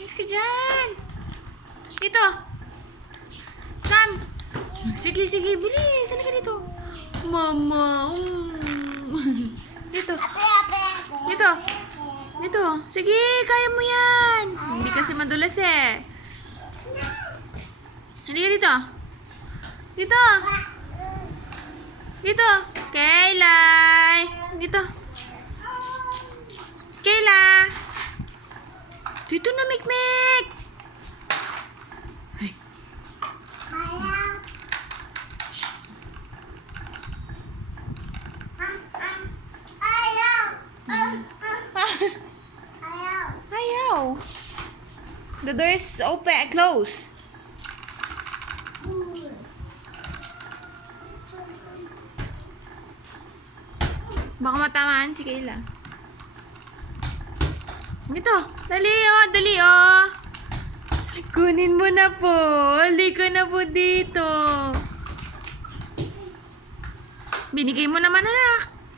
Alis ka dyan. Dito. Come. Sige, sige. Bilis. Halika dito. Mama. Dito. Dito. Dito. Sige, kaya mo yan. Hindi kasi madulas eh. Halika dito. Dito. Dito. Kaylay. Dito. Kayla. Dito na, Mikmik. Ay. Ayaw. The door is open, close. Baka matamaan si Kayla. Ito, dali oh, dali oh. Kunin mo na po. Halika na po dito. Binigay mo naman, anak.